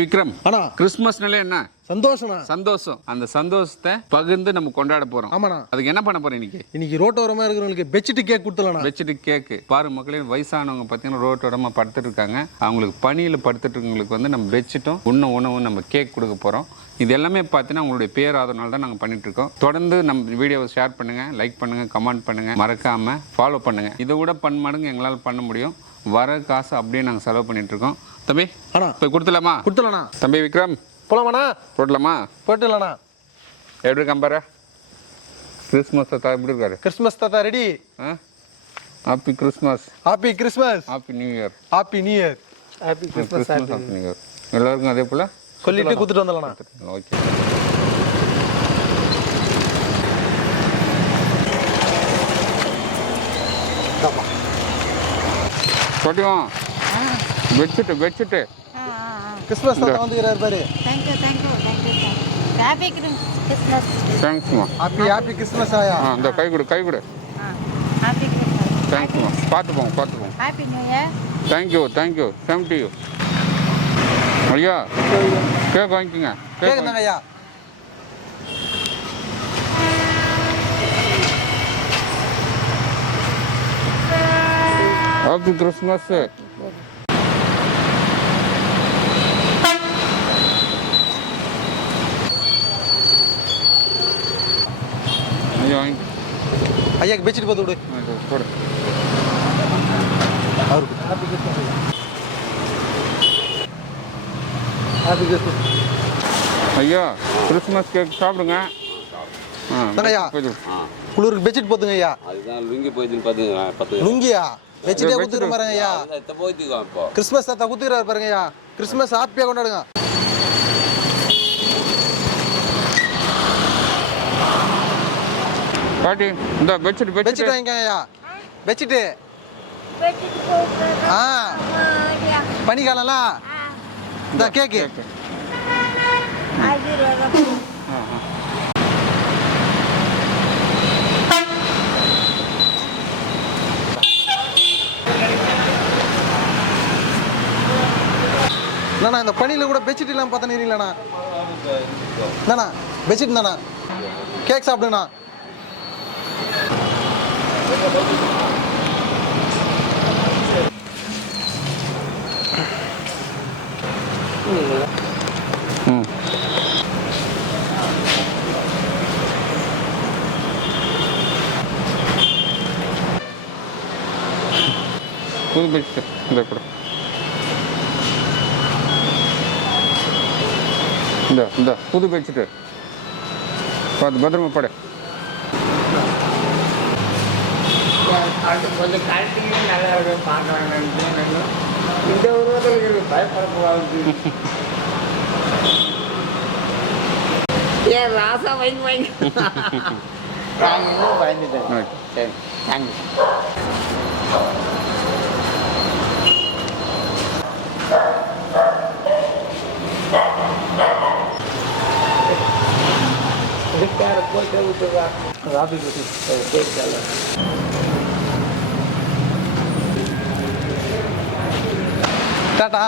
தம்பி விக்ரம், அண்ணா கிறிஸ்மஸ்னாலே என்ன சந்தோஷம். சந்தோஷம். அந்த சந்தோஷத்தை பகிர்ந்து நம்ம கொண்டாட போறோம். ஆமாண்ணா. அதுக்கு என்ன பண்ண போறோம் இன்னைக்கு ரோட்டோரமா இருக்கிறவங்களுக்கு பெட்ஷீட் கேக் கொடுத்துடலாம். பெட்ஷீட் கேக்கு பாரு மக்களே, வயசானவங்க பார்த்தீங்கன்னா ரோட்டோரமா படுத்துட்டு இருக்காங்க. அவங்களுக்கு பனியில் படுத்துட்டு இருக்கவங்களுக்கு வந்து நம்ம பெட்ஷீட்டும் உணவும் நம்ம கேக் கொடுக்க போறோம். இது எல்லாமே பார்த்தீங்கன்னா உங்களுடைய பேராதனால தான் நாங்கள் பண்ணிட்டு இருக்கோம். தொடர்ந்து நம்ம வீடியோவை ஷேர் பண்ணுங்க, லைக் பண்ணுங்க, கமெண்ட் பண்ணுங்க, மறக்காம ஃபாலோ பண்ணுங்க. இதை விட பன்மடங்கு எங்களால் பண்ண முடியும். வர காசு அப்படியே நாங்கள் செலவு பண்ணிட்டு இருக்கோம். தம்பி அண்ணா போய் கொடுத்துலாமா? கொடுத்துடலாம். தம்பி விக்ரம் போலாமாண்ணா? போட்டலாமா? போட்டுடலாண்ணா. எப்படி கம்பார கிறிஸ்மஸ் தாத்தா எப்படி இருக்காரு? கிறிஸ்மஸ் தாத்தா ready. Happy Christmas. Happy Christmas. Happy new year. Happy new year. Happy Christmas. Happy new year. எல்லாருக்கும் அதே போல சொல்லிட்டு கொடுத்துட்டு வந்துடலாம். ஓகே. சொல்லிவோம் பெட்ஷீட்டு கிறிஸ்மஸ் தாத்தா வந்துக்கிறாரு பாரு. Happy Christmas. தேங்க்ஸ்மா. ஹாப்பி கிறிஸ்மஸ் ஆயா. இந்த கை கொடு ஹாப்பி கிறிஸ்மஸ். தேங்க்ஸ்மா. பார்த்துப்போம். Happy new year. Thank you same to you. ஐயா கேக் வாங்கிக்கோங்க. கேக் தாங்க ஐயா. Happy Christmas. ஐயாக்கு பெட்ஷீட் பார்த்து விடு. போடு. அவருக்கு ஹாப்பி கிறிஸ்மஸ். Happy Christmas. ஐயா கிறிஸ்மஸ் கேக் சாப்பிடுங்க. ஐயா குளிருக்கு பெட்ஷீட் போத்துங்க ஐயா. அதுதான் லுங்கி போயிடுன்னு பார்த்துங்க. லுங்கியா பெட்ஷீட்டே குத்துற பாருங்க ஐயா. கிறிஸ்மஸ் தாத்தா குத்துக்கிறாரு பாருங்க ஐயா. கிறிஸ்மஸ் ஹாப்பியா கொண்டாடுங்க. பாட்டி இந்த பெட்ஷீட் வாங்கிக்கங்க ஐயா. பெட்ஷீட் பனிக்காலம்லாம் இந்த கேக்கு. அண்ணா இந்த பனியில் கூட பெட்ஷீட் இல்லாமல் பார்த்தா இல்லைண்ணா. என்னண்ணா பெட்ஷீட் தாண்ணா. கேக் சாப்பிடுண்ணா. புது பெட்ஷீட் இந்த கூட இந்த புது பெட்ஷீட்டு பார்த்து பத்திரமா பட. கொஞ்சம் கழட்டிங்க நல்லா இருக்கும் பார்க்கலாங்க. இந்த உருவத்தில் பயப்படக்கூடாது. ஏன் ராசா வாங்கி நான் பயந்துட்டேன். சரி தேங்க்யூ. போயிட்டு விட்டுருவா. ராபி போயிட்டு டாடா.